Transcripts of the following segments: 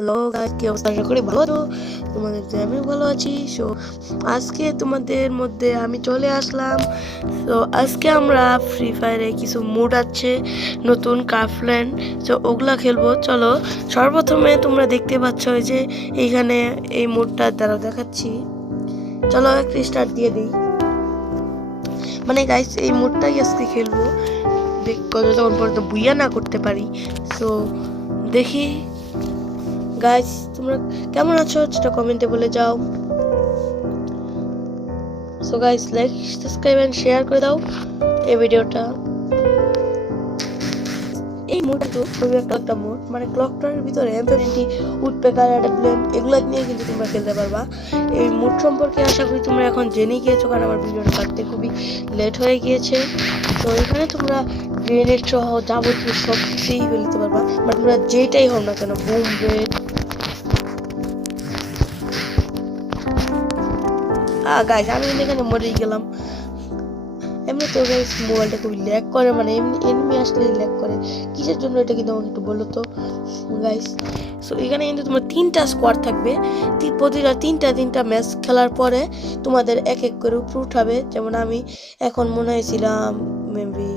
Hello guys, কি অবস্থা? আশা করি ভালো আছো। তোমাদের যে আমি ভালো আছি। সো আজকে তোমাদের মধ্যে আমি চলে আসলাম। তো আজকে আমরা ফ্রি ফায়ারে কিছু মুড আছে নতুন কাফল্যান্ড, তো ওগুলা খেলবো। চলো, সর্বপ্রথমে তোমরা দেখতে পাচ্ছ ওই যে এইখানে এই মুডটার দ্বারা দেখাচ্ছি। চলো একটা স্টার্ট দিয়ে দিই। মানে গাইস, এই মুডটাই আজকে খেলবো, যতক্ষণ পর্যন্ত বুইয়া না করতে পারি। সো দেখি গাইস, তোমরা কেমন আছো সেটা কমেন্টে বলে যাও। So guys, like, subscribe and share করে দাও এই ভিডিওটা। এই মোডটা তো খুবই একটা মোড, মানে ক্লকটার ভিতরে M70 উডপেকার ব্লেম এগুলো নিয়ে কিন্তু তোমরা খেলতে পারবা। এই মোড সম্পর্কে আশা করি তোমরা এখন জেনে গিয়েছো, কারণ আমার ভিডিওটা কাটতে খুবই লেট হয়ে গিয়েছে। তো এখানে তোমরা গ্রেনেড সহ যাবতীয় সব কিছুই ফেলতে পারবা, মানে তোমরা যেটাই হোক না কেন, বুম ব্রেড। গাইস, আমি এখানে মরেই গেলাম। এমনি তো গাইস মোবাইলটা খুবই ল্যাগ করে, মানে এমনি এনিমি আসলেই ল্যাগ করে। কিসের জন্য এটা কিন্তু আমাকে একটু বলো তো গাইস। সো এখানে কিন্তু তোমার 3টা স্কোয়াড থাকবে। প্রতিটা তিনটা ম্যাচ খেলার পরে তোমাদের এক এক করে উপরে উঠাবে। যেমন আমি এখন মনে হয়েছিলাম মেবি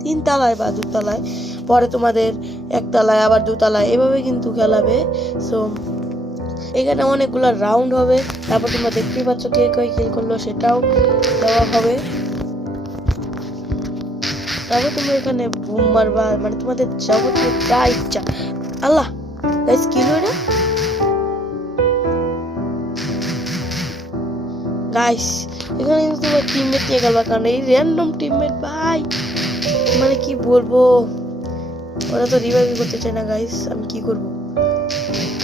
3 তলায় বা 2 তলায়, পরে তোমাদের 1 তলায় আবার 2 তলায়, এভাবে কিন্তু খেলাবে। সো এখানে অনেকগুলো রাউন্ড হবে, তারপর তোমরা দেখতেই পাচ্ছ কে কে কিল করলো সেটাও দেওয়া হবে। তারপর তোমরা এখানে বুম মারবা, মানে তোমাদের যাবতীয় যা ইচ্ছা। আল্লাহ গাইস, কি হলো এটা? গাইস, এখানে কিন্তু তোমার টিমমেট নিয়ে গেল, কারণ এই র্যান্ডম টিমমেট ভাই, মানে কি বলবো, ওরা তো রিভাইভ করতে চায় না গাইস। আমি কি করব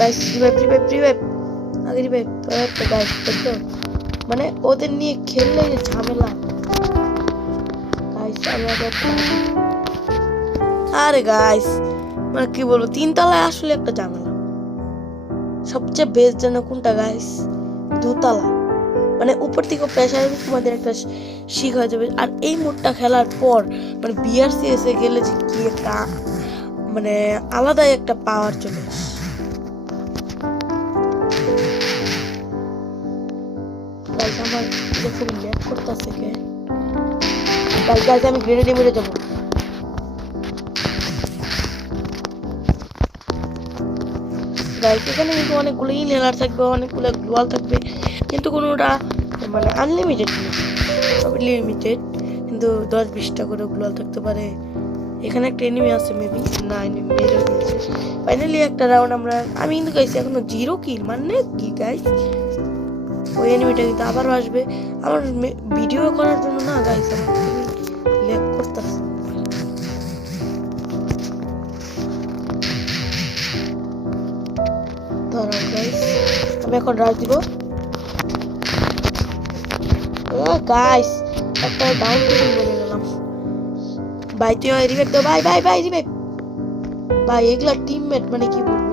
গাইস? রিভাইভ আগে রিভাইভ। গাইস দেখো, মানে ওদের নিয়ে খেললে ঝামেলা গাইস। আরে গাইস, মানে কি বলবো, 3 তলায় আসলে একটা ঝামেলা। সবচেয়ে বেস্ট জানো কোনটা গাইস? 2 তলা, মানে উপর থেকে প্রেসার তোমাদের একটা শিখ হয়ে যাবে। আর এই মোডটা খেলার পর মানে BRCS এ গেলে যে কি একটা, মানে আলাদাই একটা পাওয়ার চলে আসে। গাইস, আমার খুব ল্যাগ করতেছে কে? গাইস, আমি গ্রেনেডে মেরে যাবো। গাইস, এখানে কিন্তু অনেকগুলো ইনহেলার থাকবে, অনেকগুলো গ্লোয়াল থাকবে, কিন্তু কোনোটা মানে আনলিমিটেড না, সবই লিমিটেড। কিন্তু 10-20টা করে গ্লোয়াল থাকতে পারে। এখানে একটা এনিমি আছে মেবি, না এনিমি মেরে দিয়েছে। ফাইনালি একটা রাউন্ড আমি কিন্তু গাইছি এখনো 0 কিল, মানে কি গাইস? ওই এনিমিটা কিন্তু আবারও আসবে আমার ভিডিও করার জন্য না গাইস। আমার খুবই ল্যাগ করতেছে। দাঁড়াও গাইস, আমি এখন রাশ দিব। গাইস, একটা ডাউন করে বলে গেলাম। ভাই তুই রিভাইভ দাও, ভাই রিভাইভ। ভাই এগুলা টিমমেট, মানে কি বলবো।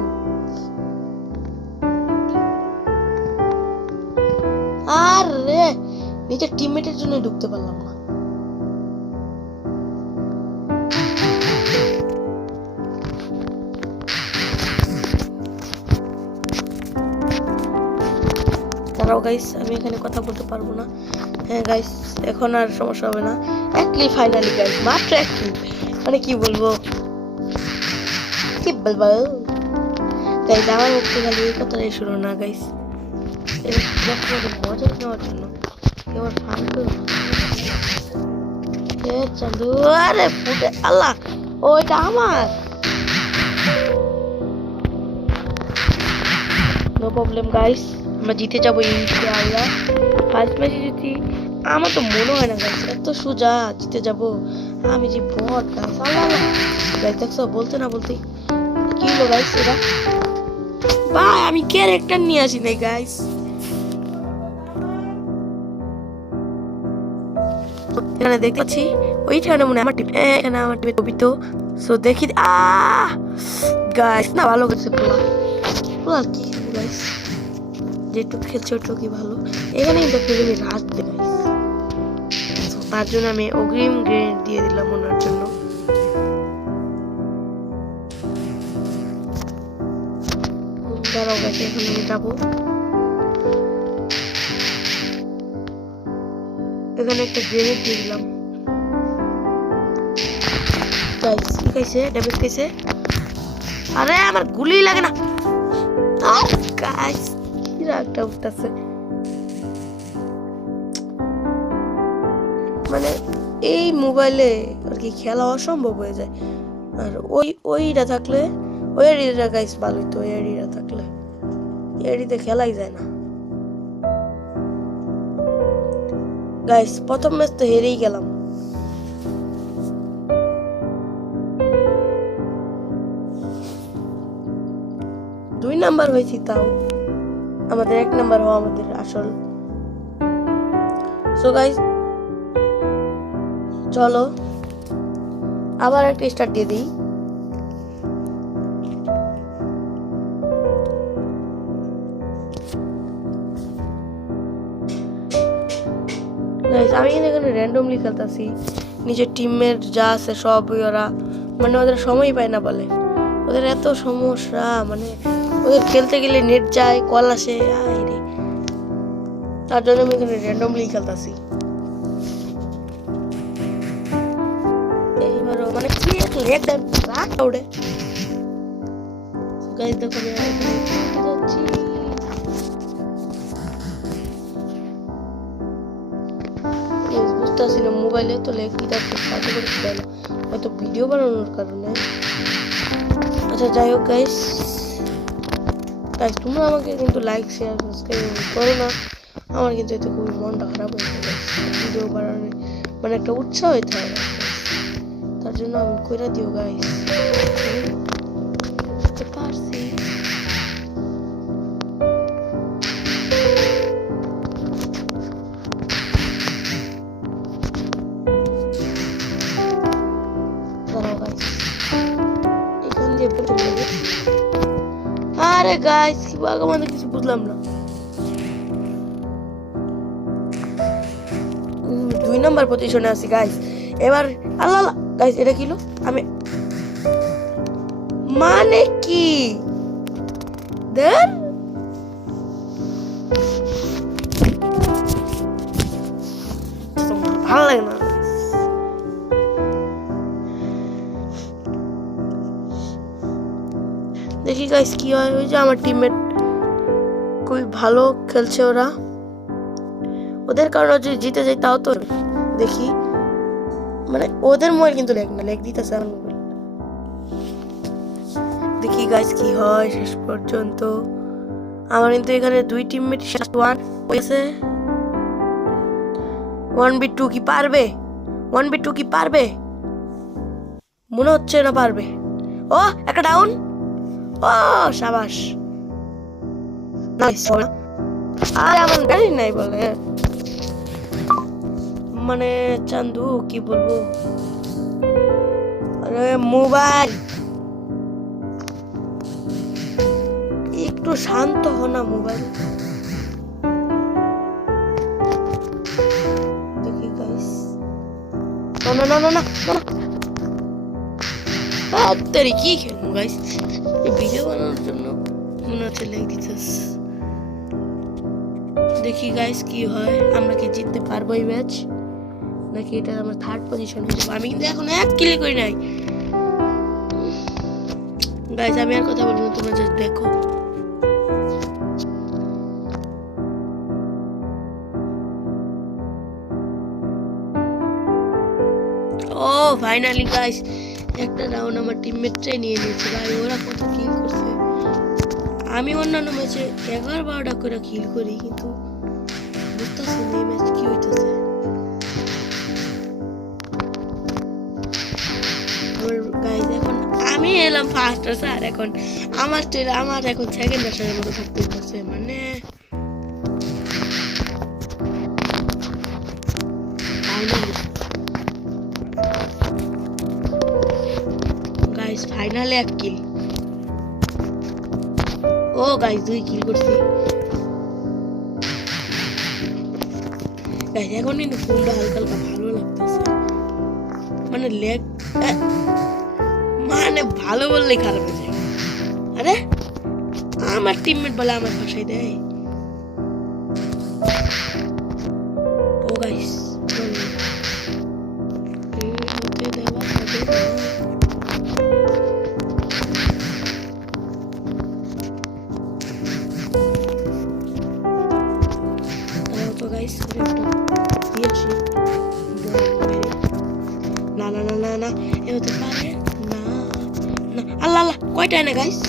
আরে নিজের টিমমেটের জন্য ঢুকতে পারলাম না। দাঁড়াও গাইস, আমি এখানে কথা বলতে পারবো না। হ্যাঁ গাইস, এখন আর সমস্যা হবে না। এক কিল ফাইনালি গাইস, মাত্র 1 কিল, মানে কি বলবো, কি বলবো গাইস। আমার মুখ থেকে খালি এই কথাটাই শুনো না গাইস, মজা নেওয়ার জন্য কেউ ফান করো না। চান্দু, আরে ফুটে আল্লাহ, ওইটা আমার। নো প্রবলেম গাইস, আমরা জিতে যাবো ইনশাআল্লাহ। ফার্স্ট ম্যাচে জিতি আমার তো মনে হয় না গাইস, এত সোজা জিতে যাবো। আমি যে বট গাইস, আল্লাহ গাইস, দেখছো বলতে না বলতে কি হলো গাইস এটা? ভাই আমি ক্যারেক্টার নিয়ে আসি নাই গাইস। এখানে দেখতেছি ওইখানে মনে আমার টিম, এখানে আমার টিমে কবিতো। সো দেখি গাইস, না ভালো করছে পোলা পোলা, কি গাইস যেটুকু খেলছে ওটুকু কি ভালো। এখানে কিন্তু ফিল্মে রাশ দেয় গাইস, তার জন্য আমি অগ্রিম গ্রেনেড দিয়ে দিলাম ওনার জন্য। দাঁড়াও গাইস, এখন আমি যাবো। এখানে একটা গ্রেনেড দিয়ে দিলাম গাইস। কি খাইছে? ড্যামেজ খাইছে। আরে আমার গুলি লাগে না গাইস, কি রাগটা উঠতেছে। মানে এই মোবাইলে আর কি খেলা অসম্ভব হয়ে যায়। আর ওইটা থাকলে, ওই এডিটা গাইস ভালো হইতো। ওই এডিটা থাকলে এডিতে খেলাই যায় না গাইস। প্রথম ম্যাচ তো হেরেই গেলাম। দুই নাম্বার হয়েছি, তাও আমাদের 1 নাম্বার হওয়া আমাদের আসল। সো গাইস চলো আবার একটা স্টার্ট দিয়ে দিই। গাইস আমি এখানে র্যান্ডমলি খেলতেছি। নিজের টিমের যা আছে সব ওরা মানে ওদের সময় পায় না বলে। ওদের এত সমস্যা, মানে ওদের খেলতে গেলে নেট যায়, কল আসে, রে তার জন্য আমি এখানে র্যান্ডমলি খেলতেছি। এইবারও মানে কি এক লেগ দেন রাগ উড়ে। গাইস দেখো আমি যাচ্ছি। বুঝতেছি না মোবাইলে তো লেগ দিতে সাথে করে খেলে হয়তো ভিডিও বানানোর কারণে। আচ্ছা যাই হোক গাইস, তোমরা আমাকে কিন্তু লাইক শেয়ার সাবস্ক্রাইব করো না। আমার কিন্তু এতে খুবই মনটা খারাপ হয়ে যাবে। ভিডিও বানানো মানে একটা উৎসাহ হইতে হয়, তার জন্য আমি কইরা দিও গাইস। বুঝতে পারছি। আরে গাইস কি বাগা মানে কিছু বুঝলাম না। 2 নাম্বার পজিশনে আছি গাইস। এবার আল্লাহ গাইস এটা কিলো আমি মানে কি দের ভালো লাগে না। দেখি গাইস কি হয়। ওই যে আমার টিমমেট খুবই ভালো খেলছে, ওরা ওদের কারণে যদি জিতে যায় তাও তো দেখি। মানে ওদের মোবাইল কিন্তু লেগ দিতেছে আমার মোবাইল। দেখি গাইস কি হয় শেষ পর্যন্ত। আমার কিন্তু এখানে 2 টিমমেট 1 হয়েছে। 1v2 কি পারবে? 1v2 কি পারবে? মনে হচ্ছে না পারবে। ও একটা ডাউন। ও শাবাশ। নাইস। আরে আমার গাড়ি নাই বলে, মানে চান্দু কি বলবো। আরে মোবাইল একটু শান্ত হ না মোবাইল। দেখি গাইস না না না না তাড়াতাড়ি কি খেলবো গাইস। এই ভিডিও বানানোর জন্য মনে হচ্ছে লেগ দিতেছ। দেখি গাইস কি হয়। আমরা কি জিততে পারবো এই ম্যাচ, নাকি এটা আমার 3rd পজিশন হয়ে যাবে। আমি কিন্তু এখন 1 কিল করি নাই গাইস। আমি আর কথা বলবো না, তোমরা জাস্ট দেখো। ও ফাইনালি গাইস একটা রাউন্ড আমার টিমমেটটাই নিয়ে নিয়েছে ভাই। ওরা কত কিল করছে। আমি অন্যান্য ম্যাচে 11-12টা করে কিল করি, কিন্তু বুঝতেছি না এই ম্যাচ কি হইতেছে। গাইস এখন আমি এলাম ফার্স্ট আছে, আর এখন আমার এখন সেকেন্ড আসার মতো থাকতে হচ্ছে। মানে গাইস ফাইনালে 1 কিল। ও গাইস 2 কিল করছি গাইস। এখন কিন্তু ফোনটা হালকা হালকা ভালো লাগতেছে। মানে লেগ মানে ভালো বললেই খারাপ হয়ে যায়। আরে আমার টিমমেট বলে আমার ফাঁসাই দেয়। ও গাইস হতে দেওয়া হবে না। তো গাইস দিয়েছি না না না না না এ হতে পারে না না। আল্লাহ আল্লাহ কয়টা এনে গাইস?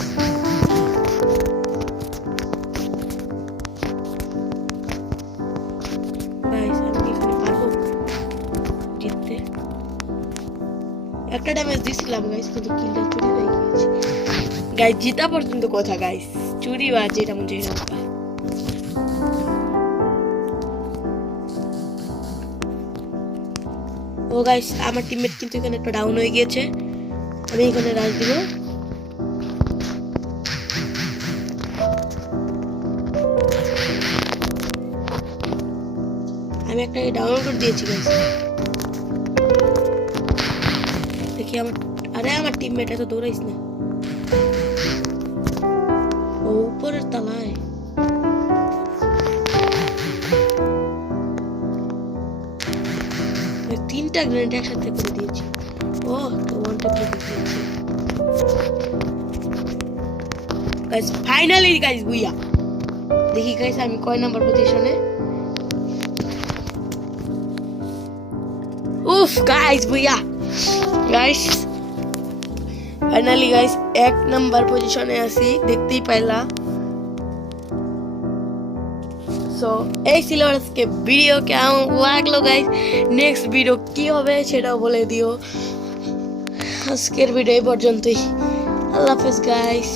গাইস আমি এখানে পারবো জিততে? একটা ড্যামেজ দিছিলাম গাইস, কিন্তু কিলটা চুরি হয়ে গিয়েছে গাইস। জিতা পর্যন্ত কথা গাইস, চুরি বা যেটা মন যেটা পায়। ও গাইস আমার টিমমেট কিন্তু এখানে একটা ডাউন হয়ে গিয়েছে। আমি এখানে রাশ দিব। আমি একটা ডাউন করে দিয়েছি গাইস। দেখি আমার, আরে আমার টিমমেট এত দৌড়াইস না। ও উপরের তলায়। তিনটা গ্রেনেড একসাথে করে দিয়েছি। ও তো ওয়ান ট্যাপ করে দিয়েছি গাইস। ফাইনালি গাইস বুইয়া। দেখি গাইস আমি কয় নাম্বার পজিশনে। উফ গাইস বুইয়া গাইস, ফাইনালি গাইস 1 নাম্বার পজিশনে আছি, দেখতেই পাইলা। সো এই ছিল আজকে ভিডিও। কেমন লাগলো গাইস? নেক্সট ভিডিও কি হবে সেটাও বলে দিও। আজকের ভিডিও এই পর্যন্তই। আল্লাহ হাফেজ গাইস।